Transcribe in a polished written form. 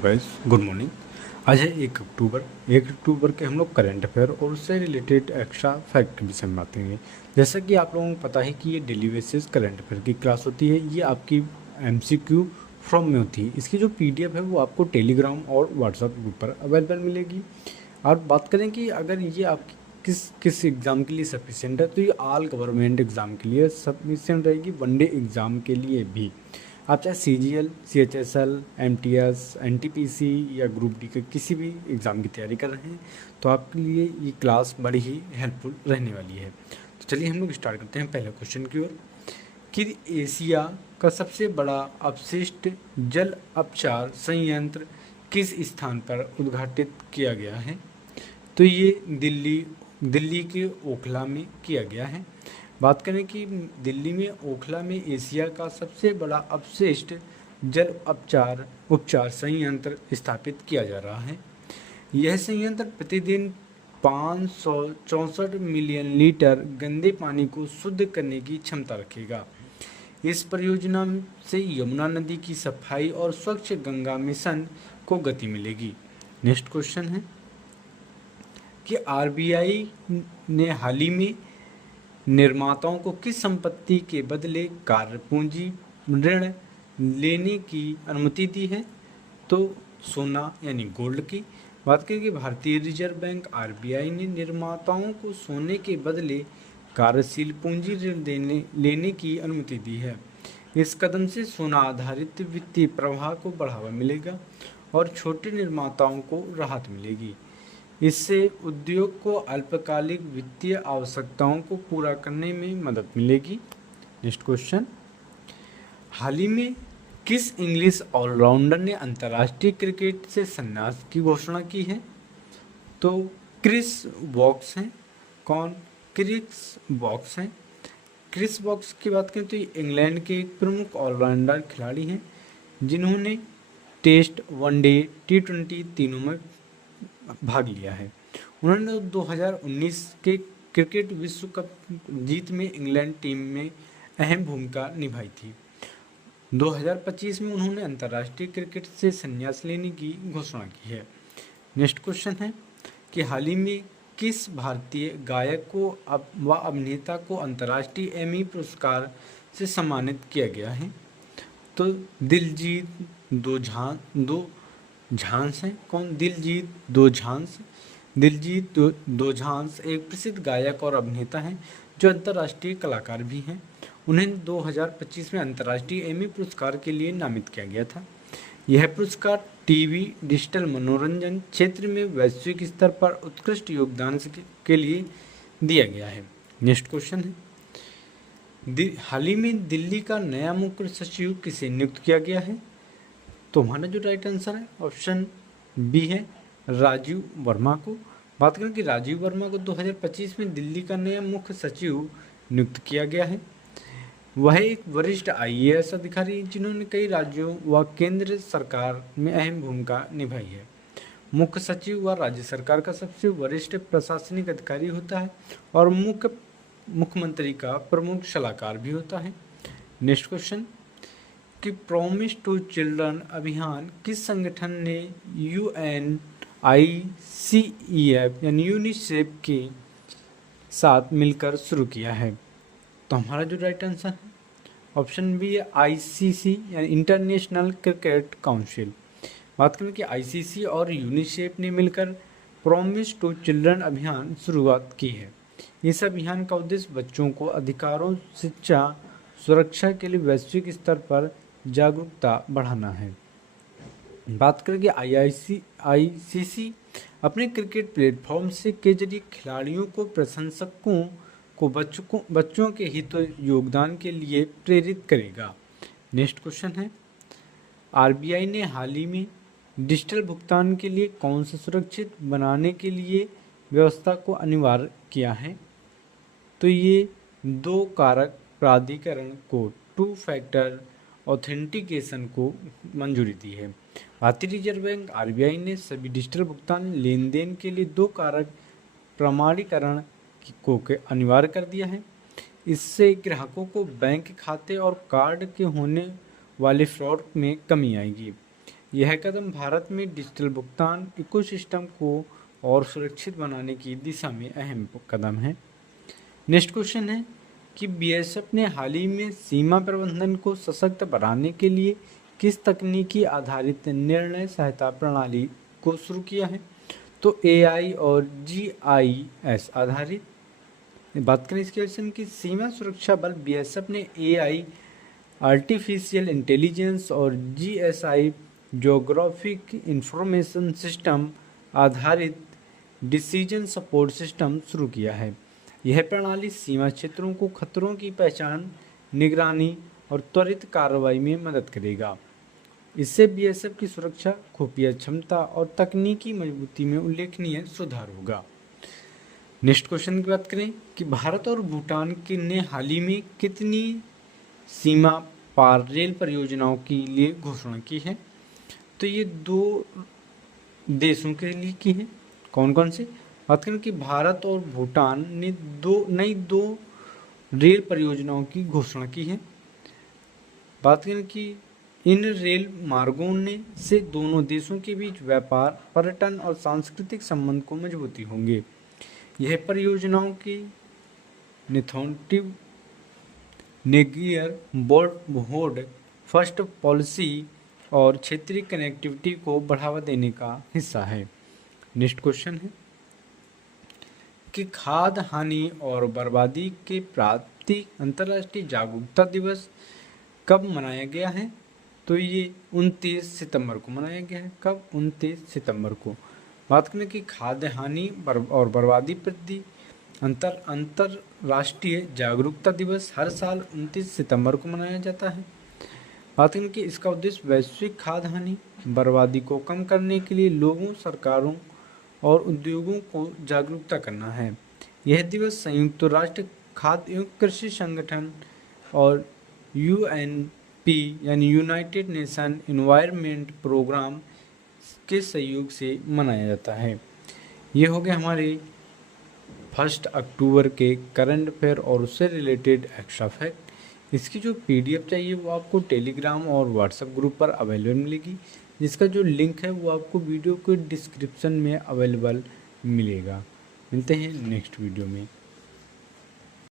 Guys good morning. आज है 1 अक्टूबर। 1 अक्टूबर के हम लोग करंट अफेयर और उससे रिलेटेड एक्स्ट्रा फैक्ट के विषय में बात करेंगे। जैसा कि आप लोगों को पता है कि ये डेली बेसिस करंट अफेयर की क्लास होती है। ये आपकी MCQ फॉर्म में होती है। इसकी जो PDF है वो आपको टेलीग्राम और व्हाट्सएप ग्रुप पर अवेलेबल मिलेगी। और बात करें कि अगर ये आपकी किस किस एग्ज़ाम के लिए सफिशिएंट है, तो ये ऑल गवर्नमेंट एग्ज़ाम के लिए सफिशिएंट रहेगी। वनडे एग्ज़ाम के लिए भी आप चाहे CGL, CHSL, MTS, NTPC या ग्रुप डी के किसी भी एग्ज़ाम की तैयारी कर रहे हैं तो आपके लिए ये क्लास बड़ी ही हेल्पफुल रहने वाली है। तो चलिए हम लोग स्टार्ट करते हैं पहले क्वेश्चन की ओर कि एशिया का सबसे बड़ा अपशिष्ट जल अपचार संयंत्र किस स्थान पर उद्घाटित किया गया है। तो ये दिल्ली के ओखला में किया गया है। बात करें कि दिल्ली में ओखला में एशिया का सबसे बड़ा अपशिष्ट जल उपचार संयंत्र स्थापित किया जा रहा है। यह संयंत्र प्रतिदिन 564 मिलियन लीटर गंदे पानी को शुद्ध करने की क्षमता रखेगा। इस परियोजना से यमुना नदी की सफाई और स्वच्छ गंगा मिशन को गति मिलेगी। नेक्स्ट क्वेश्चन है कि RBI ने हाल ही में निर्माताओं को किस संपत्ति के बदले कार्य पूंजी ऋण लेने की अनुमति दी है। तो सोना यानी गोल्ड की। बात करें कि भारतीय रिजर्व बैंक RBI ने निर्माताओं को सोने के बदले कार्यशील पूंजी ऋण लेने की अनुमति दी है। इस कदम से सोना आधारित वित्तीय प्रवाह को बढ़ावा मिलेगा और छोटे निर्माताओं को राहत मिलेगी। इससे उद्योग को अल्पकालिक वित्तीय आवश्यकताओं को पूरा करने में मदद मिलेगी। नेक्स्ट क्वेश्चन, हाल ही में किस इंग्लिश ऑलराउंडर ने अंतर्राष्ट्रीय क्रिकेट से संन्यास की घोषणा की है। तो क्रिस वॉक्स हैं। कौन? क्रिस वॉक्स हैं। क्रिस वॉक्स की बात करें तो ये इंग्लैंड के एक प्रमुख ऑलराउंडर खिलाड़ी हैं जिन्होंने टेस्ट, वनडे, T20 तीनों में भाग लिया है। उन्होंने 2019 के क्रिकेट विश्व कप जीत में इंग्लैंड टीम में अहम भूमिका निभाई थी। 2025 में उन्होंने अंतर्राष्ट्रीय क्रिकेट से संन्यास लेने की घोषणा की है। नेक्स्ट क्वेश्चन है कि हाल ही में किस भारतीय गायक को व अभिनेता को अंतर्राष्ट्रीय एमी पुरस्कार से सम्मानित किया गया है। तो दिलजीत दोझांस हैं। कौन? दिलजीत दोझांस। दिलजीत दोझांस एक प्रसिद्ध गायक और अभिनेता हैं जो अंतर्राष्ट्रीय कलाकार भी हैं। उन्हें 2025 में अंतर्राष्ट्रीय एमी पुरस्कार के लिए नामित किया गया था। यह पुरस्कार टीवी डिजिटल मनोरंजन क्षेत्र में वैश्विक स्तर पर उत्कृष्ट योगदान के लिए दिया गया है। नेक्स्ट क्वेश्चन है, हाल ही में दिल्ली का नया मुख्य सचिव किसे नियुक्त किया गया है। तो हमारा जो राइट आंसर है ऑप्शन बी है, राजीव वर्मा को। बात करें कि राजीव वर्मा को 2025 में दिल्ली का नया मुख्य सचिव नियुक्त किया गया है। वह एक वरिष्ठ IAS अधिकारी जिन्होंने कई राज्यों व केंद्र सरकार में अहम भूमिका निभाई है। मुख्य सचिव व राज्य सरकार का सबसे वरिष्ठ प्रशासनिक अधिकारी होता है और मुख्यमंत्री का प्रमुख सलाहकार भी होता है। नेक्स्ट क्वेश्चन कि प्रॉमिस टू चिल्ड्रन अभियान किस संगठन ने UNICEF यानी यूनिसेफ के साथ मिलकर शुरू किया है। तो हमारा जो राइट आंसर है ऑप्शन बी है, ICC यानी इंटरनेशनल क्रिकेट काउंसिल। बात करें कि ICC और यूनिसेफ ने मिलकर प्रॉमिस टू चिल्ड्रन अभियान शुरुआत की है। इस अभियान का उद्देश्य बच्चों को अधिकारों, शिक्षा, सुरक्षा के लिए वैश्विक स्तर पर जागरूकता बढ़ाना है। बात करें कि ICC अपने क्रिकेट प्लेटफॉर्म से के जरिए खिलाड़ियों को, प्रशंसकों को बच्चों के हित योगदान के लिए प्रेरित करेगा। नेक्स्ट क्वेश्चन है, RBI ने हाल ही में डिजिटल भुगतान के लिए कौन सा सुरक्षित बनाने के लिए व्यवस्था को अनिवार्य किया है। तो ये 2 कारक प्राधिकरण को 2 फैक्टर ऑथेंटिकेशन को मंजूरी दी है। भारतीय रिजर्व बैंक RBI ने सभी डिजिटल भुगतान लेन देन के लिए 2 कारक प्रमाणीकरण को अनिवार्य कर दिया है। इससे ग्राहकों को बैंक खाते और कार्ड के होने वाले फ्रॉड में कमी आएगी। यह कदम भारत में डिजिटल भुगतान इकोसिस्टम को और सुरक्षित बनाने की दिशा में अहम कदम है। नेक्स्ट क्वेश्चन है कि बीएसएफ ने हाल ही में सीमा प्रबंधन को सशक्त बनाने के लिए किस तकनीकी आधारित निर्णय सहायता प्रणाली को शुरू किया है? तो एआई और जीआईएस आधारित। बात करें इसके क्वेश्चन की सीमा सुरक्षा बल बीएसएफ ने एआई आर्टिफिशियल इंटेलिजेंस और जीएसआई ज्योग्राफिक इंफॉर्मेशन सिस्टम आधारित डिसीजन सपोर्ट सिस्टम शुरू किया है। यह प्रणाली सीमा क्षेत्रों को खतरों की पहचान, निगरानी और त्वरित कार्रवाई में मदद करेगा। इससे बीएसएफ की सुरक्षा, खुफिया क्षमता और तकनीकी मजबूती में उल्लेखनीय सुधार होगा। नेक्स्ट क्वेश्चन की बात करें कि भारत और भूटान ने हाल ही में कितनी सीमा पार रेल परियोजनाओं के लिए घोषणा की है? तो ये 2 देशों के लिए की है। कौन कौन से? बात करें कि भारत और भूटान ने नई दो रेल परियोजनाओं की घोषणा की है। बात करें कि इन रेल मार्गों से दोनों देशों के बीच व्यापार, पर्यटन और सांस्कृतिक संबंध को मजबूती होंगे। यह परियोजनाओं की निथोटिव नेगियर बोर्ड फर्स्ट पॉलिसी और क्षेत्रीय कनेक्टिविटी को बढ़ावा देने का हिस्सा है। नेक्स्ट क्वेश्चन है कि खाद्य हानि और बर्बादी के प्रति अंतर्राष्ट्रीय जागरूकता दिवस कब मनाया गया है? तो ये 29 सितंबर को मनाया गया है। कब? 29 सितंबर को। बात करें कि खाद्य हानि और बर्बादी प्रति अंतर्राष्ट्रीय जागरूकता दिवस हर साल 29 सितंबर को मनाया जाता है। बात करें कि इसका उद्देश्य वैश्विक खाद्य हानि बर्बादी को कम करने के लिए लोगों, सरकारों और उद्योगों को जागरूकता करना है। यह दिवस संयुक्त राष्ट्र खाद्य एवं कृषि संगठन और यूएनपी यानी यूनाइटेड नेशन एनवायरनमेंट प्रोग्राम के सहयोग से मनाया जाता है। ये हो गए हमारे 1 अक्टूबर के करंट अफेयर और उससे रिलेटेड एक्स्ट्रा फैक्ट। इसकी जो पीडीएफ चाहिए वो आपको टेलीग्राम और व्हाट्सएप ग्रुप पर अवेलेबल मिलेगी, जिसका जो लिंक है वो आपको वीडियो के डिस्क्रिप्शन में अवेलेबल मिलेगा। मिलते हैं नेक्स्ट वीडियो में।